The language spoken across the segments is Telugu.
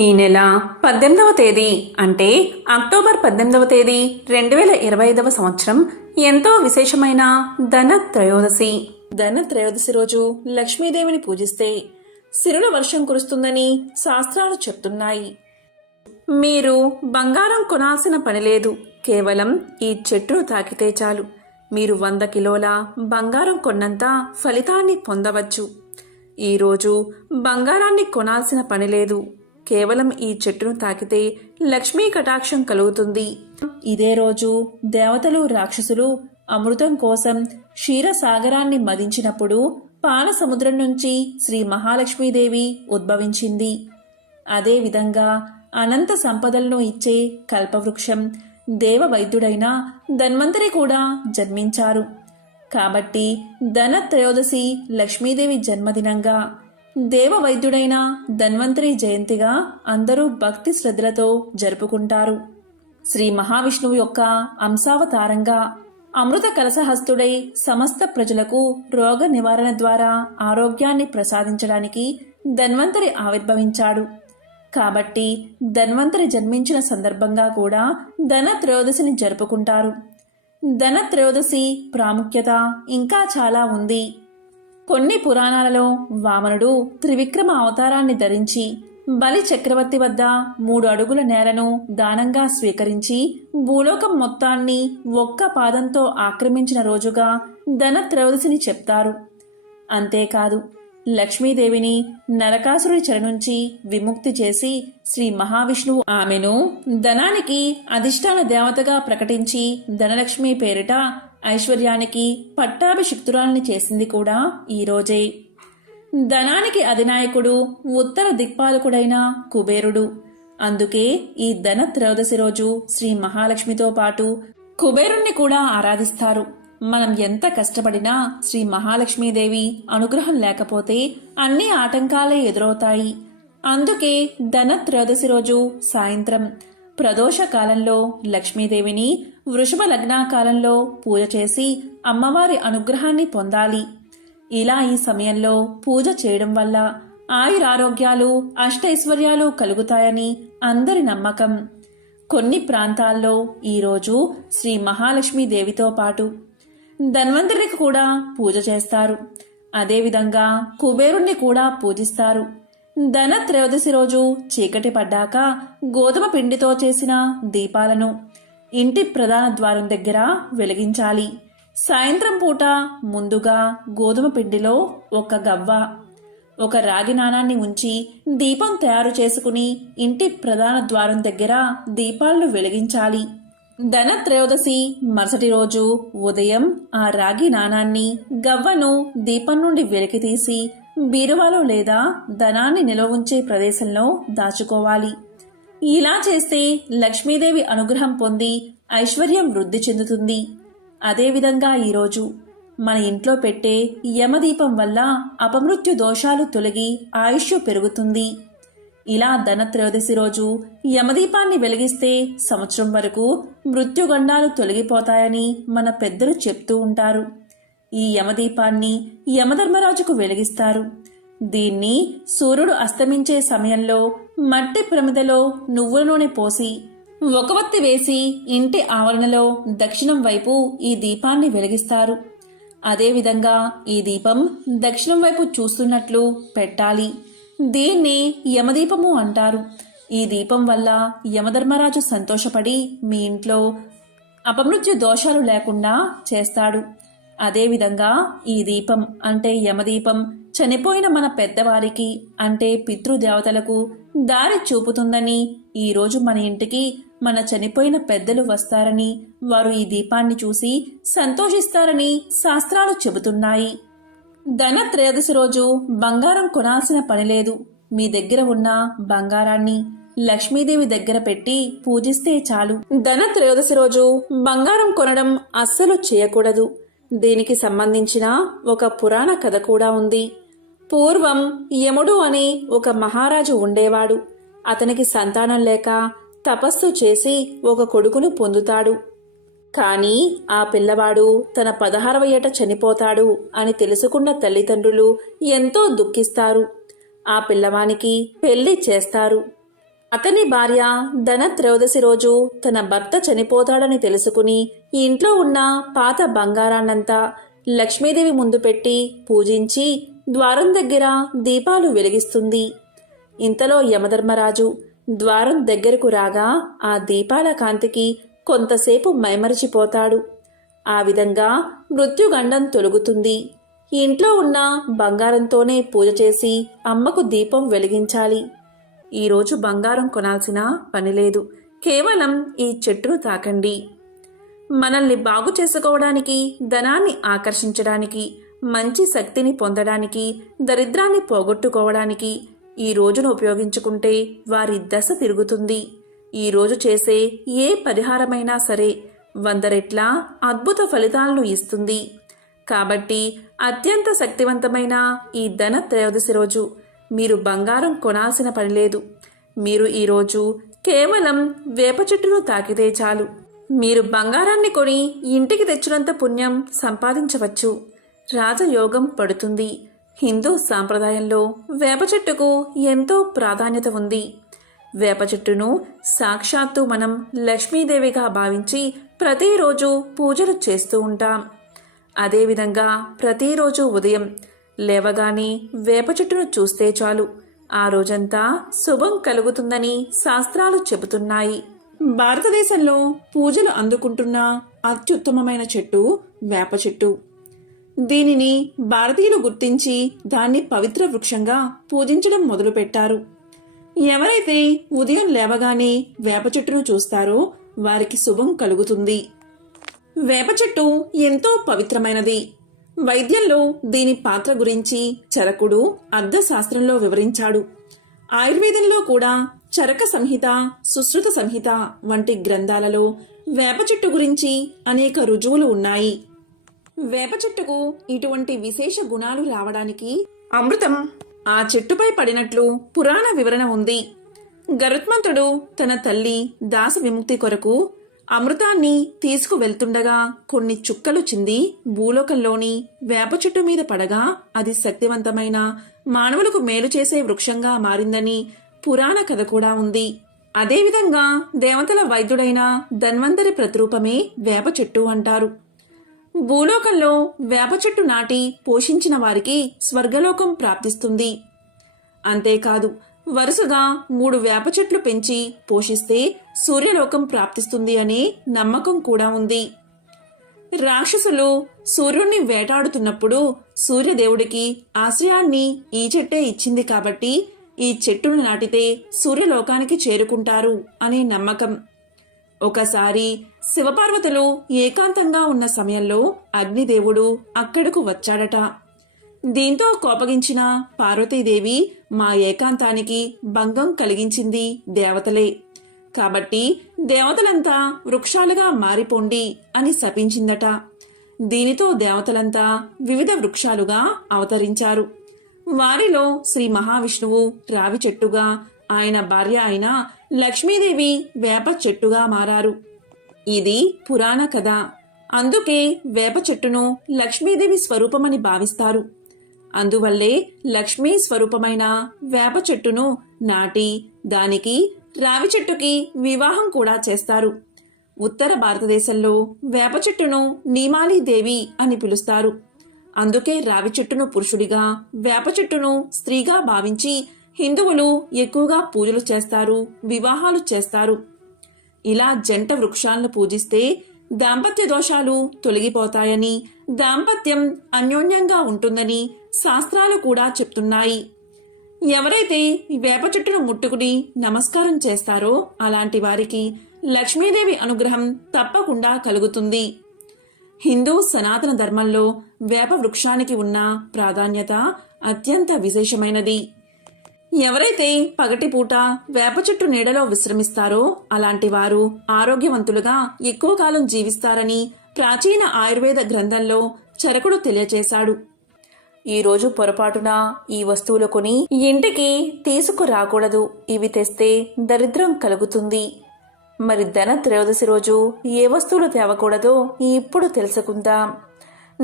ఈ నెల పద్దెనిమిదవ తేదీ అంటే అక్టోబర్ పద్దెనిమిదవ తేదీ రెండు వేల ఇరవై ఐదవ సంవత్సరం ఎంతో విశేషమైన ధన త్రయోదశి. ధన త్రయోదశి రోజు లక్ష్మీదేవిని పూజిస్తే సిరుల వర్షం కురుస్తుందని శాస్త్రాలు చెప్తున్నాయి. మీరు బంగారం కొనాల్సిన పని లేదు. కేవలం ఈ చెట్టును తాకితే చాలు. మీరు వంద కిలోల బంగారం కొన్నంత ఫలితాన్ని పొందవచ్చు. ఈరోజు బంగారాన్ని కొనాల్సిన పని లేదు. కేవలం ఈ చెట్టును తాకితే లక్ష్మీ కటాక్షం కలుగుతుంది. ఇదే రోజు దేవతలు రాక్షసులు అమృతం కోసం క్షీరసాగరాన్ని మదించినప్పుడు పాలసముద్రం నుంచి శ్రీ మహాలక్ష్మీదేవి ఉద్భవించింది. అదేవిధంగా అనంత సంపదలను ఇచ్చే కల్పవృక్షం దేవ వైద్యుడైన ధన్వంతరి కూడా జన్మించారు. కాబట్టి ధన త్రయోదశి లక్ష్మీదేవి జన్మదినంగా దేవవైద్యుడైన ధన్వంతరి జయంతిగా అందరూ భక్తి శ్రద్ధలతో జరుపుకుంటారు. శ్రీ మహావిష్ణువు యొక్క అంశావతారంగా అమృత కలసహస్తుడై సమస్త ప్రజలకు రోగ నివారణ ద్వారా ఆరోగ్యాన్ని ప్రసాదించడానికి ధన్వంతరి ఆవిర్భవించాడు. కాబట్టి ధన్వంతరి జన్మించిన సందర్భంగా కూడా ధన త్రయోదశిని జరుపుకుంటారు. ధన త్రయోదశి ప్రాముఖ్యత ఇంకా చాలా ఉంది. కొన్ని పురాణాలలో వామనుడు త్రివిక్రమ అవతారాన్ని ధరించి బలి చక్రవర్తి వద్ద మూడు అడుగుల నేలను దానంగా స్వీకరించి భూలోకం మొత్తాన్ని ఒక్క పాదంతో ఆక్రమించిన రోజుగా ధనత్రయోదశిని చెప్తారు. అంతేకాదు లక్ష్మీదేవిని నరకాసురుడి చెర నుంచి విముక్తి చేసి శ్రీ మహావిష్ణువు ఆమెను ధనానికి అధిష్టాన దేవతగా ప్రకటించి ధనలక్ష్మి పేరిట ఐశ్వర్యానికి పట్టాభిషిక్తురాల్ని చేసింది కూడా ఈ రోజే. ధనానికి అధినాయకుడు ఉత్తర దిక్పాలకుడైన కుబేరుడు. అందుకే ఈ ధన త్రయోదశి రోజు శ్రీ మహాలక్ష్మితో పాటు కుబేరుణ్ణి కూడా ఆరాధిస్తారు. మనం ఎంత కష్టపడినా శ్రీ మహాలక్ష్మీదేవి అనుగ్రహం లేకపోతే అన్ని ఆటంకాలే ఎదురవుతాయి. అందుకే ధన త్రయోదశి రోజు సాయంత్రం ప్రదోష కాలంలో లక్ష్మీదేవిని వృషభ లగ్నాకాలంలో పూజ చేసి అమ్మవారి అనుగ్రహాన్ని పొందాలి. ఇలా ఈ సమయంలో పూజ చేయడం వల్ల ఆయురారోగ్యాలు అష్టైశ్వర్యాలు కలుగుతాయని అందరి నమ్మకం. కొన్ని ప్రాంతాల్లో ఈరోజు శ్రీ మహాలక్ష్మీదేవితో పాటు ధన్వంతరికి కూడా పూజ చేస్తారు. అదేవిధంగా కుబేరుణ్ణి కూడా పూజిస్తారు. ధన త్రయోదశి రోజు చీకటి పడ్డాక గోధుమ పిండితో చేసిన దీపాలను ఇంటి ప్రధాన ద్వారం దగ్గర వెలిగించాలి. సాయంత్రం పూట ముందుగా గోధుమ పిండిలో ఒక గవ్వ ఒక రాగి నాణాన్ని ఉంచి దీపం తయారు చేసుకుని ఇంటి ప్రధాన ద్వారం దగ్గర దీపాలను వెలిగించాలి. ధన త్రయోదశి మరుసటి రోజు ఉదయం ఆ రాగి నాణాన్ని గవ్వను దీపం నుండి వెలికితీసి బీరువాలో లేదా ధనాన్ని నిల్వ ఉంచే ప్రదేశంలో దాచుకోవాలి. ఇలా చేస్తే లక్ష్మీదేవి అనుగ్రహం పొంది ఐశ్వర్యం వృద్ధి చెందుతుంది. అదేవిధంగా ఈరోజు మన ఇంట్లో పెట్టే యమదీపం వల్ల అపమృత్యు దోషాలు తొలగి ఆయుష్ పెరుగుతుంది. ఇలా ధనత్రయోదశి రోజు యమదీపాన్ని వెలిగిస్తే సంవత్సరం వరకు మృత్యుగండాలు తొలగిపోతాయని మన పెద్దలు చెప్తూ ఉంటారు. ఈ యమదీపాన్ని యమధర్మరాజుకు వెలిగిస్తారు. దీన్ని సూర్యుడు అస్తమించే సమయంలో మట్టి ప్రమిదలో నువ్వుల నూనె పోసి ఒక వత్తి వేసి ఇంటి ఆవరణలో దక్షిణం వైపు ఈ దీపాన్ని వెలిగిస్తారు. అదేవిధంగా ఈ దీపం దక్షిణం వైపు చూస్తున్నట్లు పెట్టాలి. దీన్ని యమదీపము అంటారు. ఈ దీపం వల్ల యమధర్మరాజు సంతోషపడి మీ ఇంట్లో అపమృత్యు దోషాలు లేకుండా చేస్తాడు. అదేవిధంగా ఈ దీపం అంటే యమదీపం చనిపోయిన మన పెద్దవారికి అంటే పితృదేవతలకు దారి చూపుతుందని ఈరోజు మన ఇంటికి మన చనిపోయిన పెద్దలు వస్తారని వారు ఈ దీపాన్ని చూసి సంతోషిస్తారని శాస్త్రాలు చెబుతున్నాయి. ధన త్రయోదశి రోజు బంగారం కొనాల్సిన పని లేదు. మీ దగ్గర ఉన్న బంగారాన్ని లక్ష్మీదేవి దగ్గర పెట్టి పూజిస్తే చాలు. ధన త్రయోదశి రోజు బంగారం కొనడం అస్సలు చేయకూడదు. దీనికి సంబంధించిన ఒక పురాణ కథ కూడా ఉంది. పూర్వం యముడు అనే ఒక మహారాజు ఉండేవాడు. అతనికి సంతానం లేక తపస్సు చేసి ఒక కొడుకును పొందుతాడు. కానీ ఆ పిల్లవాడు తన పదహారవ ఏట చనిపోతాడు అని తెలుసుకున్న తల్లిదండ్రులు ఎంతో దుఃఖిస్తారు. ఆ పిల్లవానికి పెళ్ళి చేస్తారు. అతని భార్య ధన త్రయోదశి రోజు తన భర్త చనిపోతాడని తెలుసుకుని ఇంట్లో ఉన్న పాత బంగారాన్నంతా లక్ష్మీదేవి ముందు పెట్టి పూజించి ద్వారం దగ్గర దీపాలు వెలిగిస్తుంది. ఇంతలో యమధర్మరాజు ద్వారం దగ్గరకు రాగా ఆ దీపాల కాంతికి కొంతసేపు మైమరిచిపోతాడు. ఆ విధంగా మృత్యుగండం తొలుగుతుంది. ఇంట్లో ఉన్న బంగారంతోనే పూజ చేసి అమ్మకు దీపం వెలిగించాలి. ఈరోజు బంగారం కొనాల్సిన పని లేదు. కేవలం ఈ చెట్టును తాకండి. మనల్ని బాగు చేసుకోవడానికి ధనాన్ని ఆకర్షించడానికి మంచి శక్తిని పొందడానికి దరిద్రాన్ని పోగొట్టుకోవడానికి ఈ రోజును ఉపయోగించుకుంటే వారి దశ తిరుగుతుంది. ఈ రోజు చేసే ఏ పరిహారమైనా సరే వంద రెట్ల అద్భుత ఫలితాలను ఇస్తుంది. కాబట్టి అత్యంత శక్తివంతమైన ఈ ధన త్రయోదశి రోజు మీరు బంగారం కొనాల్సిన పని లేదు. మీరు ఈరోజు కేవలం వేప చెట్టును తాకితే చాలు. మీరు బంగారాన్ని కొని ఇంటికి తెచ్చినంత పుణ్యం సంపాదించవచ్చు. రాజయోగం పడుతుంది. హిందూ సాంప్రదాయంలో వేప చెట్టుకు ఎంతో ప్రాధాన్యత ఉంది. వేప చెట్టును సాక్షాత్తు మనం లక్ష్మీదేవిగా భావించి ప్రతిరోజు పూజలు చేస్తూ ఉంటాం. అదేవిధంగా ప్రతిరోజు ఉదయం లేవగానే వేప చెట్టును చూస్తే చాలు. ఆ రోజంతా శుభం కలుగుతుందని శాస్త్రాలు చెబుతున్నాయి. భారతదేశంలో పూజలు అందుకుంటున్న అత్యుత్తమమైన చెట్టు వేప చెట్టు. దీనిని భారతీయులు గుర్తించి దాన్ని పవిత్ర వృక్షంగా పూజించడం మొదలుపెట్టారు. ఎవరైతే ఉదయం లేవగానే వేప చెట్టును చూస్తారో వారికి శుభం కలుగుతుంది. వేప చెట్టు ఎంతో పవిత్రమైనది. వైద్యంలో దీని పాత్ర గురించి చరకుడు అర్థశాస్త్రంలో వివరించాడు. ఆయుర్వేదంలో కూడా చరక సంహిత సుశ్రుత సంహిత వంటి గ్రంథాలలో వేప చెట్టు గురించి అనేక రుజువులు ఉన్నాయి. వేప చెట్టుకు ఇటువంటి విశేష గుణాలు రావడానికి అమృతం. ఆ చెట్టుపై పడినట్లు పురాణ వివరణ ఉంది. గరుత్మంతుడు తన తల్లి దాస విముక్తి కొరకు అమృతాన్ని తీసుకువెళ్తుండగా కొన్ని చుక్కలు చింది భూలోకంలోని వేప చెట్టు మీద పడగా అది శక్తివంతమైన మానవులకు మేలు చేసే వృక్షంగా మారిందని పురాణ కథ కూడా ఉంది. అదేవిధంగా దేవతల వైద్యుడైన ధన్వంతరి ప్రతిరూపమే వేప చెట్టు అంటారు. భూలోకంలో వేప చెట్టు నాటి పోషించిన వారికి స్వర్గలోకం ప్రాప్తిస్తుంది. అంతేకాదు వరుసగా మూడు వేప చెట్లు పెంచి పోషిస్తే సూర్యలోకం ప్రాప్తిస్తుంది అనే నమ్మకం కూడా ఉంది. రాక్షసులు సూర్యుణ్ణి వేటాడుతున్నప్పుడు సూర్యదేవుడికి ఆశయాన్ని ఈ చెట్టే ఇచ్చింది కాబట్టి ఈ చెట్టును నాటితే సూర్యలోకానికి చేరుకుంటారు అనే నమ్మకం. ఒకసారి శివపార్వతులు ఏకాంతంగా ఉన్న సమయంలో అగ్నిదేవుడు అక్కడకు వచ్చాడట. దీంతో కోపగించిన పార్వతీదేవి మా ఏకాంతానికి భంగం కలిగించింది దేవతలే. కాబట్టి దేవతలంతా వృక్షాలుగా మారిపోండి అని శపించిందట. దీనితో దేవతలంతా వివిధ వృక్షాలుగా అవతరించారు. వారిలో శ్రీ మహావిష్ణువు రావి చెట్టుగా ఆయన భార్య అయిన లక్ష్మీదేవి వేప చెట్టుగా మారారు. ఇది పురాణ కథ. అందుకే వేప చెట్టును లక్ష్మీదేవి స్వరూపమని భావిస్తారు. అందువల్లే లక్ష్మీ స్వరూపమైన వేప చెట్టును నాటి దానికి రావి చెట్టుకి వివాహం కూడా చేస్తారు. ఉత్తర భారతదేశంలో వేప చెట్టును నీమాలీదేవి అని పిలుస్తారు. అందుకే రావి చెట్టును పురుషుడిగా వేప చెట్టును స్త్రీగా భావించి హిందువులు ఎక్కువగా పూజలు చేస్తారు వివాహాలు చేస్తారు. ఇలా జంట వృక్షాలను పూజిస్తే దాంపత్య దోషాలు తొలగిపోతాయని దాంపత్యం అన్యోన్యంగా ఉంటుందని శాస్త్రాలు కూడా చెప్తున్నాయి. ఎవరైతే వేప చెట్టును ముట్టుకుని నమస్కారం చేస్తారో అలాంటి వారికి లక్ష్మీదేవి అనుగ్రహం తప్పకుండా కలుగుతుంది. హిందూ సనాతన ధర్మంలో వేప వృక్షానికి ఉన్న ప్రాధాన్యత అత్యంత విశేషమైనది. ఎవరైతే పగటిపూట వేప చెట్టు నీడలో విశ్రమిస్తారో అలాంటి వారు ఆరోగ్యవంతులుగా ఎక్కువ కాలం జీవిస్తారని ప్రాచీన ఆయుర్వేద గ్రంథంలో చరకుడు తెలియజేశాడు. ఈరోజు పొరపాటున ఈ వస్తువులు కొని ఇంటికి తీసుకురాకూడదు. ఇవి తెస్తే దరిద్రం కలుగుతుంది. మరి ధన త్రయోదశి రోజు ఏ వస్తువులు తేవకూడదో ఇప్పుడు తెలుసుకుందాం.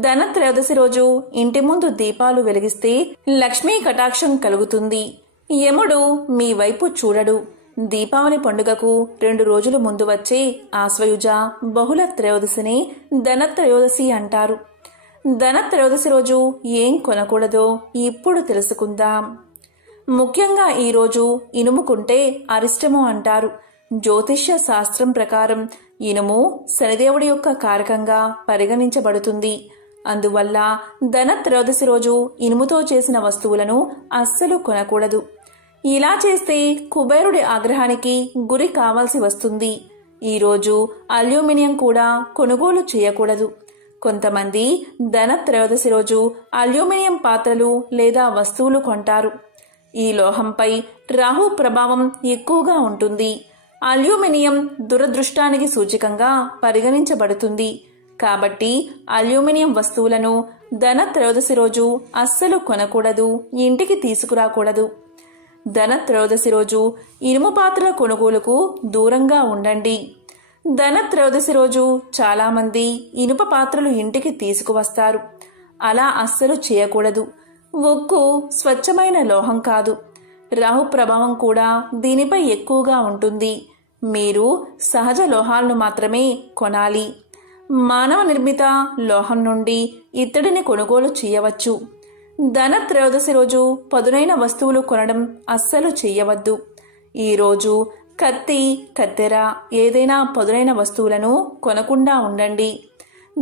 ధన త్రయోదశి రోజు ఇంటి ముందు దీపాలు వెలిగిస్తే లక్ష్మీ కటాక్షం కలుగుతుంది. యముడు మీ వైపు చూడడు. దీపావళి పండుగకు రెండు రోజుల ముందు వచ్చే ఆశ్వయుజ బహుళ త్రయోదశిని ధనత్రయోదశి అంటారు. ధనత్రయోదశి రోజు ఏం కొనకూడదో ఇప్పుడు తెలుసుకుందాం. ముఖ్యంగా ఈరోజు ఇనుముకుంటే అరిష్టము అంటారు. జ్యోతిష్య శాస్త్రం ప్రకారం ఇనుము శనిదేవుడి యొక్క కారకంగా పరిగణించబడుతుంది. అందువల్ల ధన త్రయోదశి రోజు ఇనుముతో చేసిన వస్తువులను అస్సలు కొనకూడదు. ఇలా చేస్తే కుబేరుడి ఆగ్రహానికి గురి కావాల్సి వస్తుంది. ఈరోజు అల్యూమినియం కూడా కొనుగోలు చేయకూడదు. కొంతమంది ధన త్రయోదశి రోజు అల్యూమినియం పాత్రలు లేదా వస్తువులు కొంటారు. ఈ లోహంపై రాహు ప్రభావం ఎక్కువగా ఉంటుంది. అల్యూమినియం దురదృష్టానికి సూచికంగా పరిగణించబడుతుంది. కాబట్టి అల్యూమినియం వస్తువులను ధన త్రయోదశి రోజు అస్సలు కొనకూడదు ఇంటికి తీసుకురాకూడదు. ధన త్రయోదశి రోజు ఇనుము పాత్రల కొనుగోలుకు దూరంగా ఉండండి. ధన త్రయోదశి రోజు చాలామంది ఇనుప పాత్రలు ఇంటికి తీసుకువస్తారు. అలా అస్సలు చేయకూడదు. ఉక్కు స్వచ్ఛమైన లోహం కాదు. రాహు ప్రభావం కూడా దీనిపై ఎక్కువగా ఉంటుంది. మీరు సహజ లోహాలను మాత్రమే కొనాలి. మానవ నిర్మిత లోహం నుండి ఇత్తడిని కొనుగోలు చేయవచ్చు. ధన త్రయోదశి రోజు పదునైన వస్తువులు కొనడం అస్సలు చెయ్యవద్దు. ఈరోజు కత్తి కత్తెర ఏదైనా పదునైన వస్తువులను కొనకుండా ఉండండి.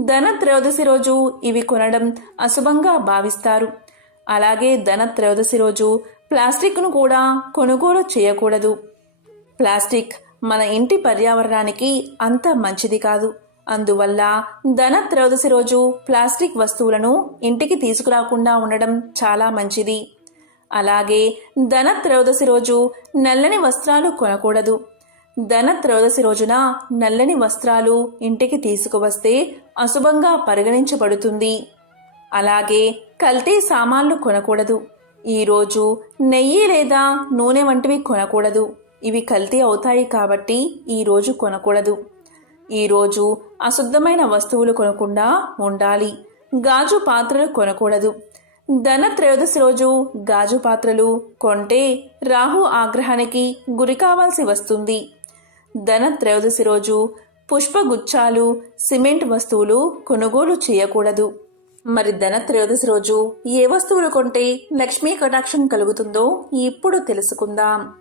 ధన త్రయోదశి రోజు ఇవి కొనడం అశుభంగా భావిస్తారు. అలాగే ధన త్రయోదశి రోజు ప్లాస్టిక్ను కూడా కొనుగోలు చేయకూడదు. ప్లాస్టిక్ మన ఇంటి పర్యావరణానికి అంత మంచిది కాదు. అందువల్ల ధన త్రయోదశి రోజు ప్లాస్టిక్ వస్తువులను ఇంటికి తీసుకురాకుండా ఉండడం చాలా మంచిది. అలాగే ధన త్రయోదశి రోజు నల్లని వస్త్రాలు కొనకూడదు. ధన త్రయోదశి రోజున నల్లని వస్త్రాలు ఇంటికి తీసుకువస్తే అశుభంగా పరిగణించబడుతుంది. అలాగే కల్తీ సామాన్లు కొనకూడదు. ఈరోజు నెయ్యి లేదా నూనె వంటివి కొనకూడదు. ఇవి కల్తీ అవుతాయి కాబట్టి ఈరోజు కొనకూడదు. ఈరోజు అశుద్ధమైన వస్తువులు కొనకుండా ఉండాలి. గాజు పాత్రలు కొనకూడదు. ధన త్రయోదశి రోజు గాజు పాత్రలు కొంటే రాహు ఆగ్రహానికి గురి కావాల్సి వస్తుంది. ధన త్రయోదశి రోజు పుష్పగుచ్చాలు సిమెంట్ వస్తువులు కొనుగోలు చేయకూడదు. మరి ధన త్రయోదశి రోజు ఏ వస్తువులు కొంటే లక్ష్మీ కటాక్షం కలుగుతుందో ఇప్పుడు తెలుసుకుందాం.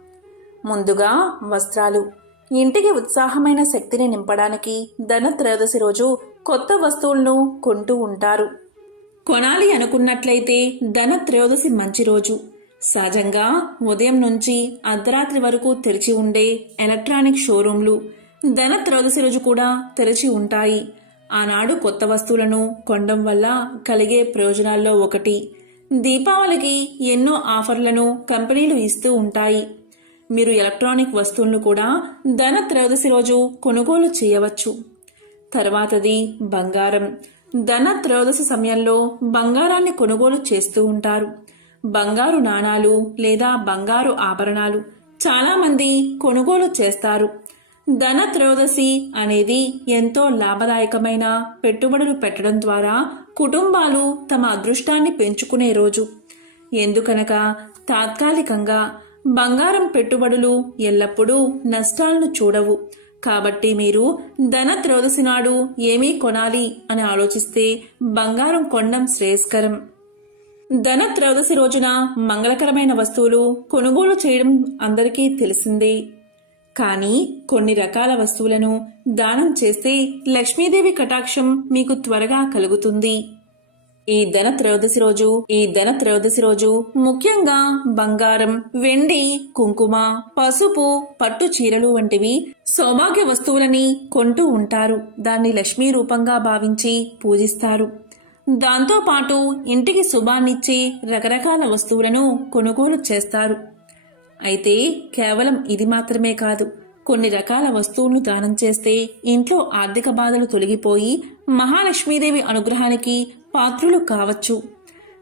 ముందుగా వస్త్రాలు. ఇంటికి ఉత్సాహమైన శక్తిని నింపడానికి ధన త్రయోదశి రోజు కొత్త వస్తువులను కొంటూ ఉంటారు. కొనాలి అనుకున్నట్లయితే ధన త్రయోదశి మంచి రోజు. సహజంగా ఉదయం నుంచి అర్ధరాత్రి వరకు తెరిచి ఉండే ఎలక్ట్రానిక్ షోరూంలు ధనత్రయోదశి రోజు కూడా తెరిచి ఉంటాయి. ఆనాడు కొత్త వస్తువులను కొనడం వల్ల కలిగే ప్రయోజనాల్లో ఒకటి. దీపావళికి ఎన్నో ఆఫర్లను కంపెనీలు ఇస్తూ ఉంటాయి. మీరు ఎలక్ట్రానిక్ వస్తువులను కూడా ధన త్రయోదశి రోజు కొనుగోలు చేయవచ్చు. తర్వాతది బంగారం. ధన త్రయోదశి సమయంలో బంగారాన్ని కొనుగోలు చేస్తూ ఉంటారు. బంగారు నాణాలు లేదా బంగారు ఆభరణాలు చాలామంది కొనుగోలు చేస్తారు. ధన త్రయోదశి అనేది ఎంతో లాభదాయకమైన పెట్టుబడులు పెట్టడం ద్వారా కుటుంబాలు తమ అదృష్టాన్ని పెంచుకునే రోజు. ఎందుకనగా తాత్కాలికంగా బంగారం పెట్టుబడులు ఎల్లప్పుడూ నష్టాలను చూడవు. కాబట్టి మీరు ధన త్రోదశి నాడు ఏమీ కొనాలి అని ఆలోచిస్తే బంగారం కొండం శ్రేయస్కరం. ధన త్రయోదశి రోజున మంగళకరమైన వస్తువులు కొనుగోలు చేయడం అందరికీ తెలిసిందే. కానీ కొన్ని రకాల వస్తువులను దానం చేస్తే లక్ష్మీదేవి కటాక్షం మీకు త్వరగా కలుగుతుంది. ఈ ధన త్రయోదశి రోజు ఈ ధన త్రయోదశి రోజు ముఖ్యంగా బంగారం వెండి కుంకుమ పసుపు పట్టు చీరలు వంటివి సౌభాగ్య వస్తువులని కొంటూ ఉంటారు. దాన్ని లక్ష్మీ రూపంగా భావించి పూజిస్తారు. దాంతోపాటు ఇంటికి శుభాన్నిచ్చే రకరకాల వస్తువులను కొనుగోలు చేస్తారు. అయితే కేవలం ఇది మాత్రమే కాదు కొన్ని రకాల వస్తువులను దానం చేస్తే ఇంట్లో ఆర్థిక బాధలు తొలగిపోయి మహాలక్ష్మీదేవి అనుగ్రహానికి పాత్రులు కావచ్చు.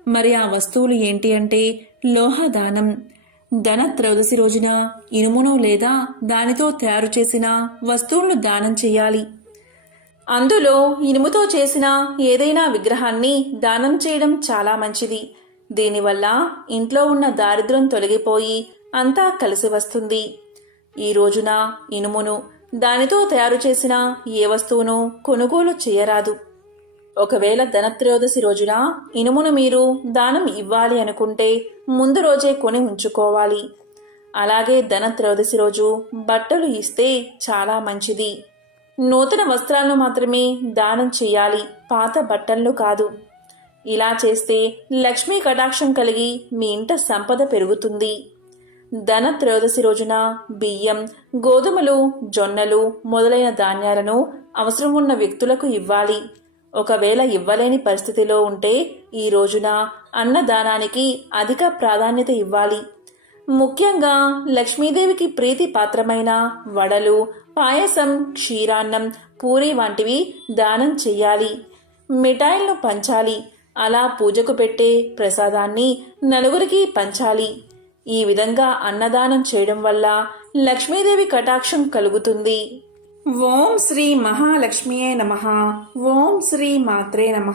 మరి ఆ వస్తువులు ఏంటి అంటే లోహదానం. ధన త్రయోదశి రోజున ఇనుమును లేదా దానితో తయారు చేసిన వస్తువులను దానం చేయాలి. అందులో ఇనుముతో చేసిన ఏదైనా విగ్రహాన్ని దానం చేయడం చాలా మంచిది. దీనివల్ల ఇంట్లో ఉన్న దారిద్ర్యం తొలగిపోయి అంతా కలిసి వస్తుంది. ఈ రోజున ఇనుమును దానితో తయారు చేసిన ఏ వస్తువును కొనుగోలు చేయరాదు. ఒకవేళ ధనత్రయోదశి రోజున ఇనుమును మీరు దానం ఇవ్వాలి అనుకుంటే ముందు రోజే కొని ఉంచుకోవాలి. అలాగే ధనత్రయోదశి రోజు బట్టలు ఇస్తే చాలా మంచిది. నూతన వస్త్రాలను మాత్రమే దానం చేయాలి పాత బట్టలను కాదు. ఇలా చేస్తే లక్ష్మీ కటాక్షం కలిగి మీ ఇంట సంపద పెరుగుతుంది. ధన త్రయోదశి రోజున బియ్యం గోధుమలు జొన్నలు మొదలైన ధాన్యాలను అవసరం ఉన్న వ్యక్తులకు ఇవ్వాలి. ఒకవేళ ఇవ్వలేని పరిస్థితిలో ఉంటే ఈ రోజున అన్నదానానికి అధిక ప్రాధాన్యత ఇవ్వాలి. ముఖ్యంగా లక్ష్మీదేవికి ప్రీతి పాత్రమైన వడలు పాయసం క్షీరాన్నం పూరి వంటివి దానం చెయ్యాలి. మిఠాయిలను పంచాలి. అలా పూజకు పెట్టే ప్రసాదాన్ని నలుగురికి పంచాలి. ఈ విధంగా అన్నదానం చేయడం వల్ల లక్ష్మీదేవి కటాక్షం కలుగుతుంది. ఓం శ్రీ మహాలక్ష్మియే నమ. ఓం శ్రీ మాత్రే నమ.